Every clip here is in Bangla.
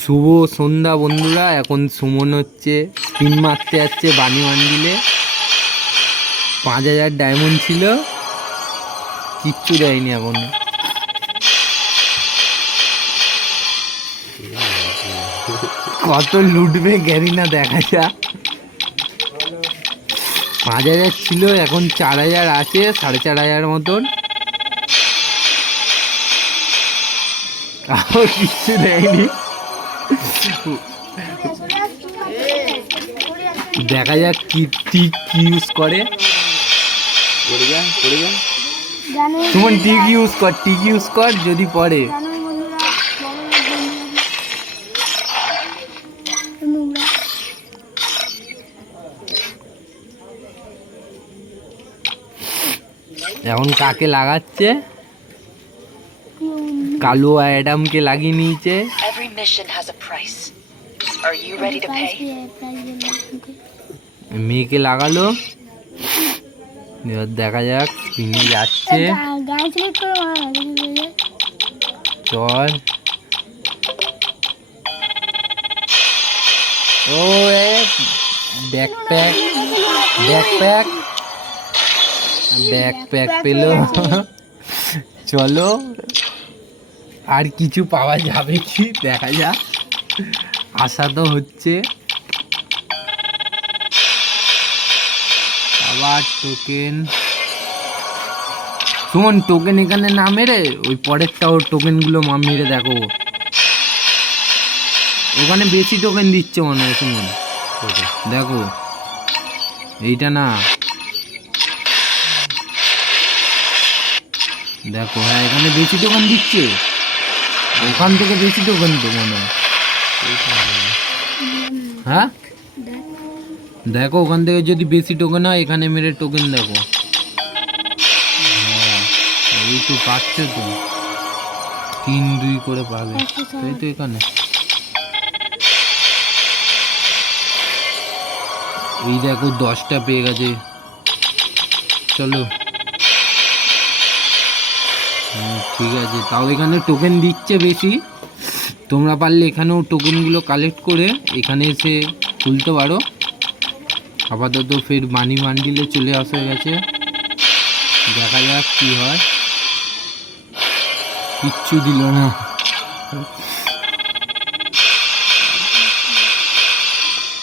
শুভ সন্ধ্যা বন্ধুরা। এখন সুমন হচ্ছে স্পিন মারতে যাচ্ছে বানি মান্ডিলে। 5000 ডায়মন্ড ছিল, কিচ্ছু দেয়নি এখন। কত লুটবে জ্ঞানী না, দেখা যাক। 5000 ছিল, এখন 4000 আছে, 4500 মতন। কিচ্ছু দেয়নি। দেখা যাক কি টিক ইউজ করে। সুমন টিক ইউজ কর যদি পড়ে। এখন কাকে লাগাচ্ছে? কালো অ্যাডামকে লাগিয়ে নিয়েছে। মেয়েকে লাগালো, এবার দেখা যাক স্পিনে যাচ্ছে। চল, ও ব্যাকপ্যাক পেল। চলো, আর কিছু পাওয়া যাবে কি দেখা যাক। আশা তো হচ্ছে। আবার টোকেন। সুমন টোকেন এখানে না মেরে ওই পরেরটা ওর টোকেনগুলো মেরে দেখো। ওখানে বেশি টোকেন দিচ্ছে মনে হয় সুমন, দেখো এইটা না, দেখো। হ্যাঁ, এখানে বেশি টোকেন দিচ্ছে, ওখান থেকে বেশি টোকেন তো মনে হয়। হ্যাঁ দেখো, ওখান থেকে যদি বেশি টোকেন হয় এখানে মেরে টোকেন দেখো। এই তো পাচ্ছ তো, 3-2 করে পাবে, তাই তো। এখানে এই দেখো 10টা পেয়ে গেছে। চলো, ঠিক আছে। তাও এখানে টোকেন দিচ্ছে বেশি। তোমরা পারলে এখানেও টোকেনগুলো কালেক্ট করে এখানে এসে খুলতে পারো। আপাতত ফের মানি মান্ডিলে চলে আসা গেছে, দেখা যাক কি হয়। কিচ্ছু দিল না।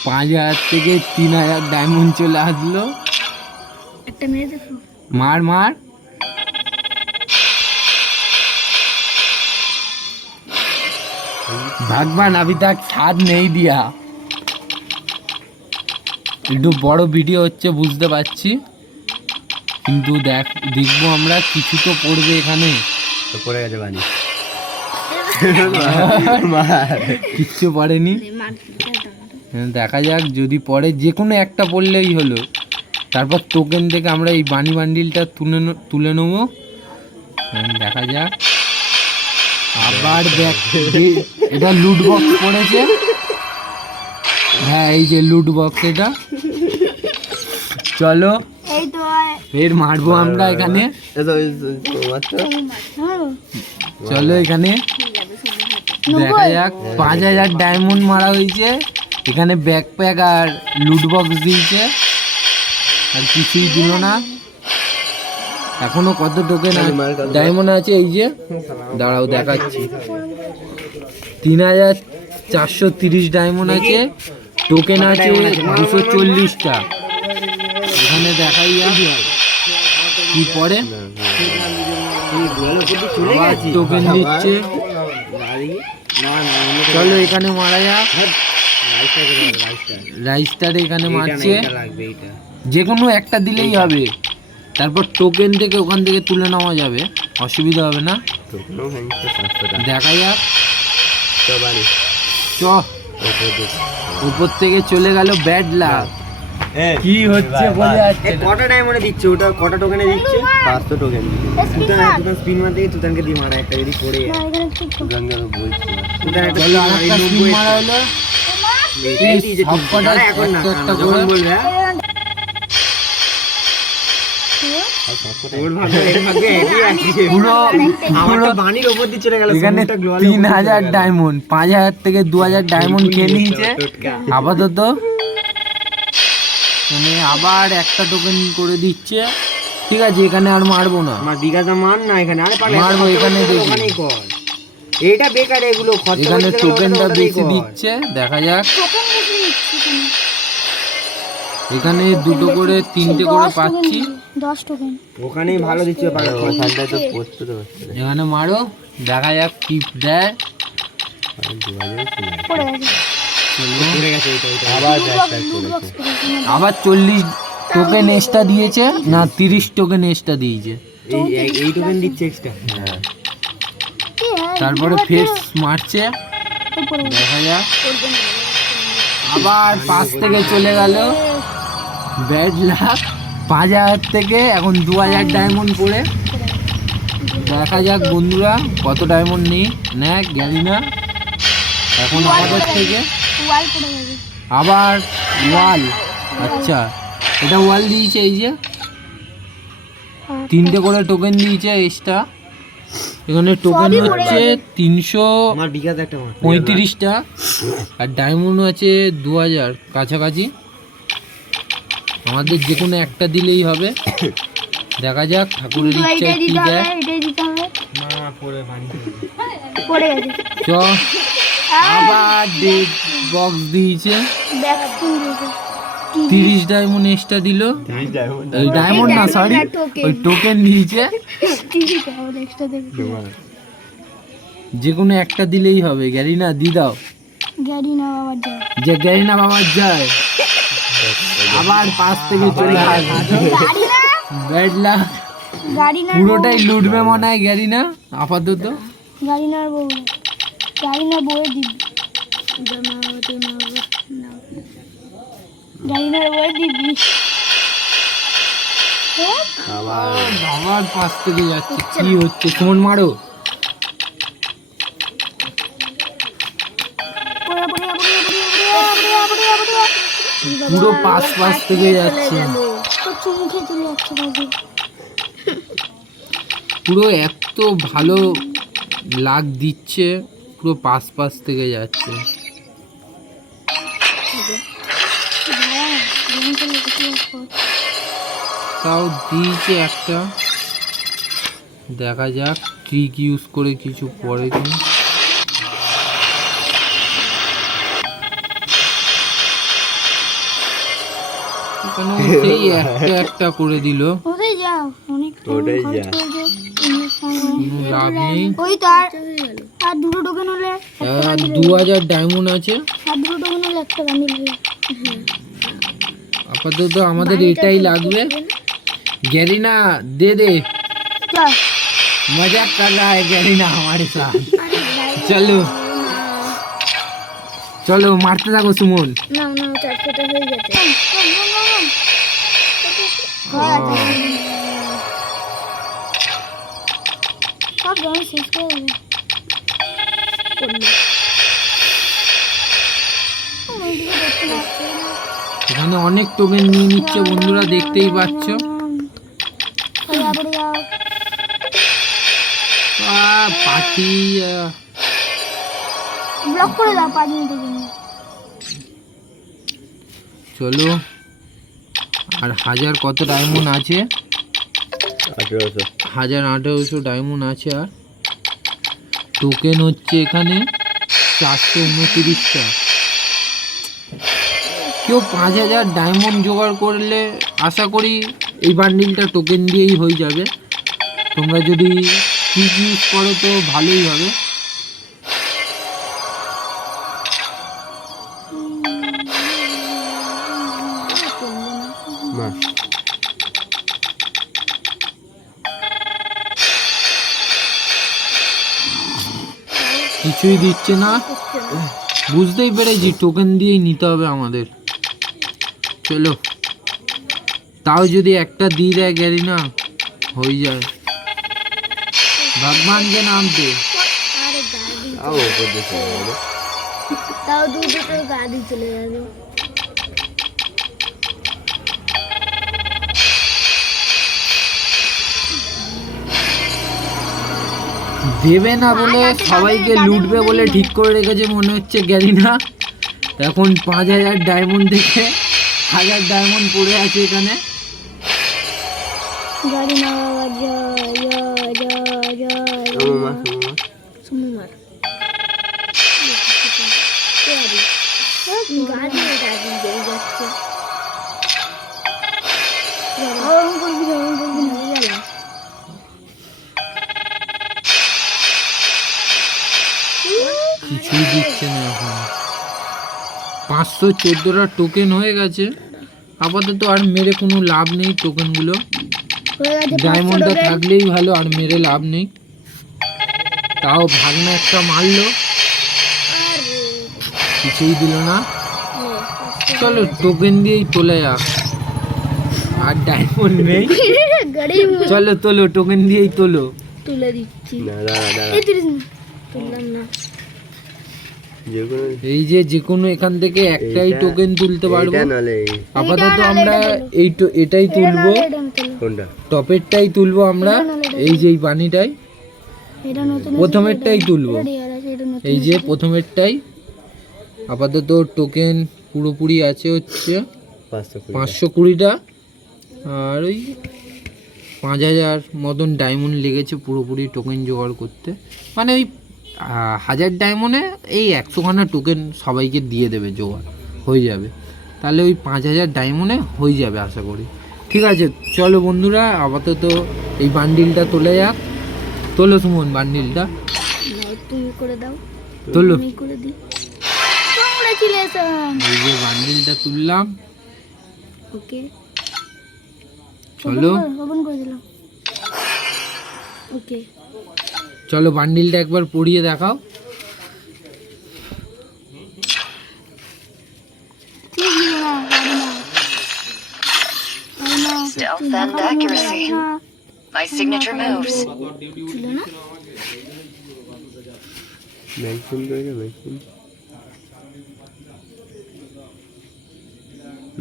5000 থেকে 3000 ডায়মন্ড চলে আসলো। মার মার। भगवान अभी तक साथ नहीं दिया। একটু বড় ভিডিও হচ্ছে বুঝতে পারছি, কিন্তু দেখবো আমরা কিছু তো পড়বে এখানে। তো পড়ে গেছে বানি, কিচ্ছু পড়েনি। দেখা যাক যদি পড়ে, যে কোনো একটা পড়লেই হলো। তারপর টোকেন থেকে আমরা এই বানি বান্ডিলটা তুলে নেবো। দেখা যাক। আবার এটা লুট বক্স পড়েছে। হ্যাঁ, এই যে লুট বক্স এটা। চলো ফের মারবো আমরা এখানে। চলো এখানে দেখা যাক। 5000 ডায়মন্ড মারা হয়েছে। এখানে ব্যাকপ্যাক আর লুট বক্স দিয়েছে, আর কিছুই দিল না। এখনো কত টোকেন ডায়মন্ড আছে? এই যে দাঁড়াও দেখাচ্ছি। 3430 ডায়মন্ড আছে। টোকেন আছে 240টা। এখানে দেখাই কি পরে। টোকেন দিচ্ছে। চলো এখানে মারা যাক। রাইস্টারে এখানে মারছে, যে কোনো একটা দিলেই হবে। তারপর টোকেন থেকে ওখান থেকে তুলে নেওয়া যাবে, অসুবিধা হবে না। দেখা যাক। চ উপর থেকে চলে গেল ব্যাড লাক। কি হচ্ছে বলে আসছে। কটা ডায়মন্ডে দিচ্ছে ওটা? কটা টোকেনে দিচ্ছে? 500 টোকেন দিচ্ছে। তুতান স্পিন মারতে গিয়ে তুতানকে দিয়ে মারা একটা যদি পড়ে তুতানকে বলছি। তুতান একটা স্পিন মারা হলো। এই সবকটা এখন না, যখন বলবে তোর ভাগ্যে এর ভাগ্যে হেভি আছে। পুরো আমারটা বানির উপর দিয়ে চলে গেল। এখানে 3000 ডায়মন্ড, 5000 থেকে 2000 ডায়মন্ড খেয়ে নিয়েছে আপাতত। মানে আবার একটা টোকেন করে দিচ্ছে। ঠিক আছে, এখানে আর মারবো না, আমার বিঘাটা মান না এখানে। আরে পারলে মারবো, এখানে দেখি। ওখানেই কর। এইটা বেকার, এগুলো খরচা এখানে করতে গেলে টোকেনটা ওটাতেই বেশি কর। দিচ্ছে, দেখা যাক। টোকেন বেশি দিচ্ছি এখানে দুটো করে 3টে করে পাচ্ছি। 10 টোকেন ওখানেই ভালো দিচ্ছে, পারলে ওখানটায় তো পড়তে তো পারছে না। এখানে মারো, দেখা যাক কি দেয়। পড়ে গেছে। চলো, পড়ে গেছে এটা এটা। আবার লুট ব্যাকপ্যাক বক্স করেছে। আবার 40 টোকেন এক্সট্রা দিয়েছে না, 30 টোকেন এক্সট্রা দিয়েছে। এই টোকেন দিচ্ছে এক্সট্রা। হ্যাঁ, কি হয় তারপরে ফেস মারছে, পড়ে গেছে। দেখা যাক। আবার 5 থেকে চলে গেল, ব্যাড লাক। 5000 থেকে এখন 2000 ডায়মন্ড পড়ে। দেখা যাক বন্ধুরা কত ডায়মন্ড নেয় জানি না। এখন আমাদের থেকে ওয়াল পড়ে গেছে। আবার ওয়াল। আচ্ছা, এটা ওয়াল দিয়েছে, এই যে 3টে করে টোকেন দিয়েছে এক্সট্রা। এখানে টোকেন হচ্ছে আমার বিঘাতে একটা মার। 335টা, আর ডায়মন্ড আছে 2000 কাছাকাছি। আমাদের যে কোনো একটা দিলেই হবে, দেখা যাক ঠাকুরের কিন্তু ইচ্ছায় এটাই কি দিতে দেয়। হবে, এটাই দিতে হবে। মা পড়ে বানি। পড়ে গেছে। চ আবার ডেড বক্স দিয়েছে, ব্যাক স্পিন দিয়েছে। 30 ডায়মন্ড এক্সট্রা দিল। এই ডায়মন্ড না, সরি, ওই টোকেন দিয়েছে। দিতে হবে এক্সট্রা দেবে। যে কোনো একটা দিলেই হবে। গ্যারিনা দি দাও, গাড়ি না আবার যায়। যে গ্যারিনা বাবার যায়। আবার 5 থেকে চলে আসবে, গাড়ি না, ব্যাড লাক। গাড়ি না, পুরোটাই লুটবে মনে হয় গ্যারিনা আপাতত। গাড়ি না বউ, গাড়ি না বউয়ের দিবি। গাড়ি না বউয়ের দিবি। আবার 5 থেকে যাচ্ছে, কি হচ্ছে? ফোন মারো। পুরো 5 থেকে যাচ্ছে, মুখে চলে যাচ্ছে বাবু। পুরো এত ভালো লাগ দিচ্ছে, পুরো 5 থেকে যাচ্ছে। তাও দিয়েছে একটা, দেখা যাক ট্রিক ইউজ করে কিছু পরে কি। এখানে সেই একটা করে দিল, ওটাই যাও, অনেক ওটাই খরচ যা। করেছে। কোনো লাভ নেই। ওই তো আর দুটো টোকেন হলে, 2000 ডায়মন্ড আছে আর দুটো টোকেন হলে একটা বান্ডিল হবে। আপাতত। আমাদের এটাই লাগবে। গ্যারিনা দে দে, চল मजाक कर रहा है गैरिना हमारे साथ। चलो चलो मारते থাকো সুমন। না না, 400টা হয়ে গেছে। সব জন শেষ করে দেবে। ওইদিকে দেখতে পাচ্ছি না। এখানে অনেক টোকেন নিয়ে নিচ্ছে বন্ধুরা, দেখতেই পাচ্ছ। পার্টি ব্লক করে দাও 5 মিনিটের জন্য। চলো, আর 1000 কত ডায়মন্ড আছে? 1800। 1800 ডায়মন্ড আছে। আর টোকেন হচ্ছে এখানে 429টা। কেউ 5000 ডায়মন্ড জোগাড় করলে আশা করি এই বান্ডিলটা টোকেন দিয়েই হয়ে যাবে। তোমরা যদি ঠিক ইউজ করো তো ভালোই হবে। মা কিছুই দিচ্ছে না, বুঝতেই পেরেছি টোকেন দিয়েই নিতে হবে আমাদের। চলো, তাও যদি একটা দিয়ে দেয় গ্যারিনা হয়ে যায়। भगवान के नाम पे। আরে গাড়ি, আও উপর দিয়ে চলে গেল। তাও দুটো গাড়ি চলে যাবে। দেবে না বলে সবাইকে লুটবে বলে ঠিক করে রেখেছে মনে হচ্ছে গ্যারিনা। এখন 5000 ডায়মন্ড থেকে 1000 ডায়মন্ড পড়ে আছে এখানে। গাড়ি না বাবা, জয় জয় জয় জয় সুমিমার গাড়ি গাড়ি বেরিয়ে যাচ্ছে। কিছুই দিচ্ছে না এখন। 514টা টোকেন হয়ে গেছে আপাতত, আর মেরে কোনো লাভ নেই। টোকেনগুলো ডায়মন্ডটা থাকলেই ভালো, আর মেরে লাভ নেই। তাও ভাগনা একটা মারলো, কিছুই দিল না। চলো টোকেন দিয়েই তোলা যাক, আর ডায়মন্ড নেই। চলো তোলো, টোকেন দিয়েই তোলো। তুলে দিচ্ছি, না দাঁড়া দাঁড়া, তুললাম না। এই যে যেকোনো এখান থেকে একটাই টোকেন তুলতে পারবো। আপাতত আমরা এটাই তুলবো, কোনটা? টপেরটাই তুলবো আমরা। এই যে এই পানিটাই এটা নতুন প্রথমেরটাই তুলবো, এই যে প্রথমেরটাই। আপাতত টোকেন পুরোপুরি আছে হচ্ছে 520টা, আর ওই 5000 মতন ডায়মন্ড লেগেছে পুরোপুরি টোকেন জোগাড় করতে। মানে ওই 1000 ডায়মন্ডে এই 100খানা টোকেন সবাইকে দিয়ে দেবে, জোগাড় হয়ে যাবে। তাহলে ওই 5000 ডায়মন্ডে হয়ে যাবে আশা করি। ঠিক আছে চলো বন্ধুরা, আপাতত এই বান্ডিলটা তোলা যাক। তোলো সুমন বান্ডিলটা, তুমি করে দাও, তোলো। আমি করে দিই। কংগ্রাচুলেশন। এই যে বান্ডিলটা তুললাম, ওকে চলো ওপেন করে দিলাম। ওকে চলো বান্ডিলটা একবার পড়িয়ে দেখাও। ঠিক না Stealth and accuracy. My signature moves. ছিল না। ম্যাক্সিম কইছে,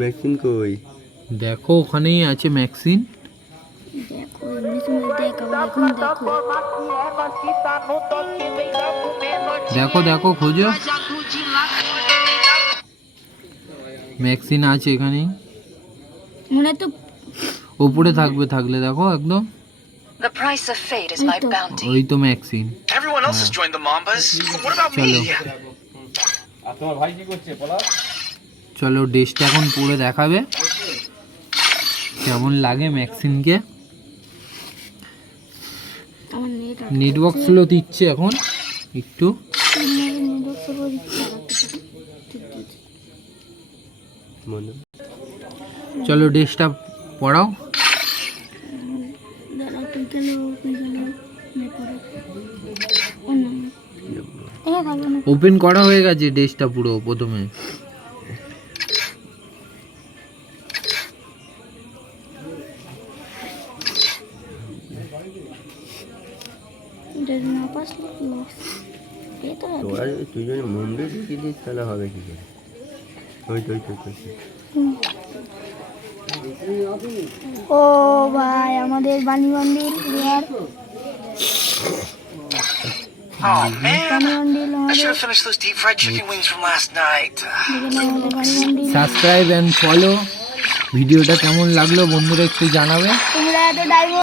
ম্যাক্সিম কই? দেখো ওখানেই আছে ম্যাক্সিন। দেখো এমনি সময় দেখাবো, এখন দেখো দেখো দেখো খোঁজো, ম্যাক্সিন আছে এখানে, মনে তো ওপরে থাকবে। থাকলে দেখো একদম, The price of fate is my bounty. ওই তো ম্যাক্সিন। Everyone else has joined the Mambas. What about চলো me? চলো ড্রেসটা এখন পরে দেখাবে কেমন লাগে ম্যাক্সিনকে। আমার নেট নেটওয়ার্ক স্লো দিচ্ছে এখন একটু। মনে চলো ড্রেসটা পরাও। দাঁড়া তুই কেন ওপেন করা হয়ে গেছে ড্রেসটা পুরো প্রথমে। তোরা যদি তুই যদি মন্দির দিলিস তাহলে হবে কি করে? ওই তো ও ভাই আমাদের বাণী মন্দির Oh man, বাণী মন্দির I should have finished those deep fried chicken wings from last night. আমাদের বাণী মন্দির। Subscribe and follow. ভিডিওটা কেমন লাগলো বন্ধুরা একটু জানাবে। তোমরা এত ডাইভ